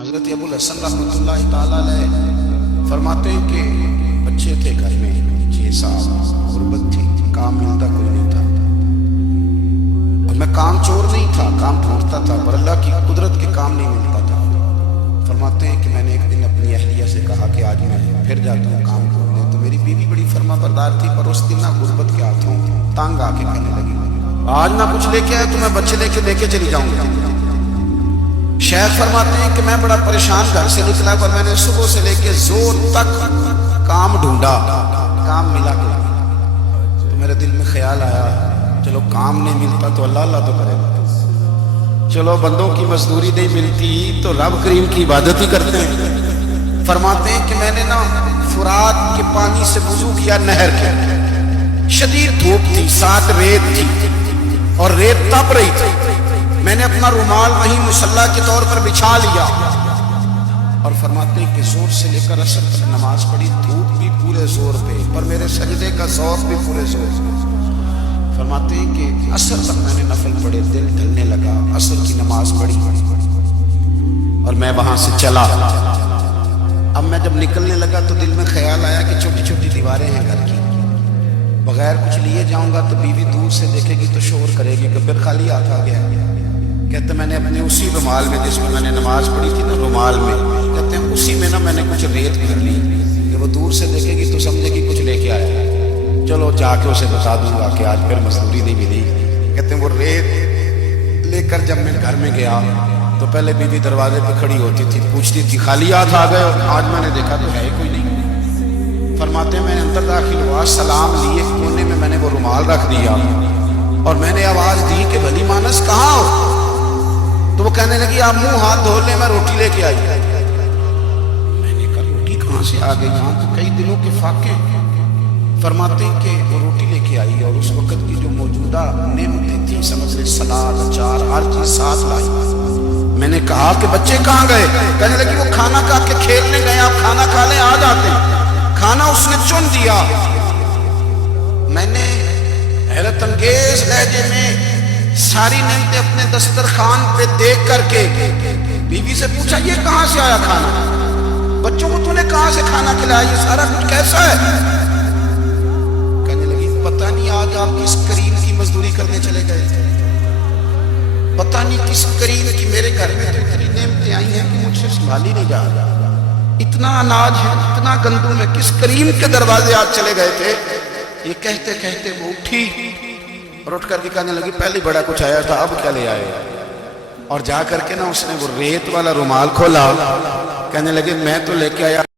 حضرت ابو الحسن رحمۃ اللہ تعالیٰ علیہ فرماتے ہیں کہ بچے تھے گھر میں 6 سال، غربت تھی، کام ملتا کوئی نہیں تھا، اور میں کام چور نہیں تھا، کام ڈھونڈتا تھا، پر اللہ کی قدرت کے کام نہیں ملتا تھا۔ فرماتے ہیں کہ میں نے ایک دن اپنی اہلیہ سے کہا کہ آج میں پھر جاتا ہوں کام ڈھونڈنے، تو میری بیوی بڑی فرما بردار تھی، پر اس دن نہ غربت کے ہاتھوں تانگ آ کے کہنے لگی آج نہ کچھ لے کے آئے تو میں بچے لے کے چلی جاؤں گا۔ شیخ فرماتے ہیں کہ میں بڑا پریشان گھر سے نکلا، پر میں نے صبح سے لے کے زور تک کام ڈھونڈا، کام ملا کہ تو میرے دل میں خیال آیا چلو کام نہیں ملتا تو اللہ تو کرے گا، چلو بندوں کی مزدوری نہیں ملتی تو رب کریم کی عبادت ہی کرتے ہیں۔ فرماتے ہیں کہ میں نے نا فرات کے پانی سے وضو کیا، نہر کے، شدید دھوپ تھی، ساتھ ریت تھی اور ریت تپ رہی تھی، میں نے اپنا رومال وہیں مصلی کے طور پر بچھا لیا، اور فرماتے ہیں کہ زور سے لے کر عصر تک نماز پڑھی، دھوپ بھی پورے زور پہ، پر میرے سجدے کا ذوق بھی پورے زور پہ۔ فرماتے ہیں کہ عصر تک میں نے نفل پڑھے، دل ڈھلنے لگا، عصر کی نماز پڑھی اور میں وہاں سے چلا۔ اب میں جب نکلنے لگا تو دل میں خیال آیا کہ چھوٹی چھوٹی دیواریں ہیں گھر کی، بغیر کچھ لیے جاؤں گا تو بیوی دور سے دیکھے گی تو شور کرے گی کہ پھر خالی ہاتھ آ گیا۔ کہتے میں نے اپنے اسی رومال میں جس میں میں نے نماز پڑھی تھی نا، رومال میں، کہتے ہیں اسی میں نا میں نے کچھ ریت بھر لی کہ وہ دور سے دیکھے گی تو سمجھے گی کچھ لے کے آیا، چلو جا کے اسے بتا دوں گا کہ آج پھر مزدوری نہیں ملی۔ کہتے ہیں وہ ریت لے کر جب میں گھر میں گیا تو پہلے بیوی دروازے پہ کھڑی ہوتی تھی، پوچھتی تھی خالی ہاتھ آ گئے، آج میں نے دیکھا تو ہے کوئی نہیں۔ فرماتے ہیں میں نے اندر داخل ہوا، سلام لیے، کونے میں نے وہ رومال رکھ دیا اور میں نے آواز دی کہ بھلی مانس کہاں ہو؟ تو وہ کہنے لگی آپ منہ ہاتھ دھو لیں، میں روٹی لے کے آئی۔ میں نے کہا روٹی کہاں سے آ گئی، یہاں تو کئی دنوں کے فاقے۔ فرماتے ہیں کہ وہ روٹی لے کے آئی اور اس وقت کی جو موجودہ نعمتیں تھیں، سمجھ لیں سلاد، اچار، ہر چیز ساتھ لائی۔ میں نے کہا کہ بچے کہاں گئے؟ کہنے لگی وہ کھانا کھا کے کھیلنے گئے، آپ کھانا کھا لیں آ جاتے۔ کھانا اس نے چن دیا۔ میں نے حیرت انگیز لہجے میں ساری نعمتیں اپنے دسترخوان پہ دیکھ کر کے بیوی سے پوچھا یہ کہاں سے آیا کھانا؟ بچوں کو تو نے کہاں سے کھانا کھلایا؟ یہ سارا کچھ کیسا ہے؟ کہنے لگی پتہ نہیں آج آپ کس کریم کی مزدوری کرنے چلے گئے تھے، پتہ نہیں کس کریم کی، میرے گھر میں تو اتنی نعمتیں آئی ہیں کہ مجھ سے سنبھالی نہیں جا رہا، اتنا اناج ہے، اتنا گندم ہے، کس کریم کے دروازے آج چلے گئے تھے؟ یہ کہتے کہتے وہ اٹھی اور اٹھ کر کے کہنے لگی پہلے بڑا کچھ آیا تھا، اب کیا لے آئے؟ اور جا کر کے نا اس نے وہ ریت والا رومال کھولا، کہنے لگے میں تو لے کے آیا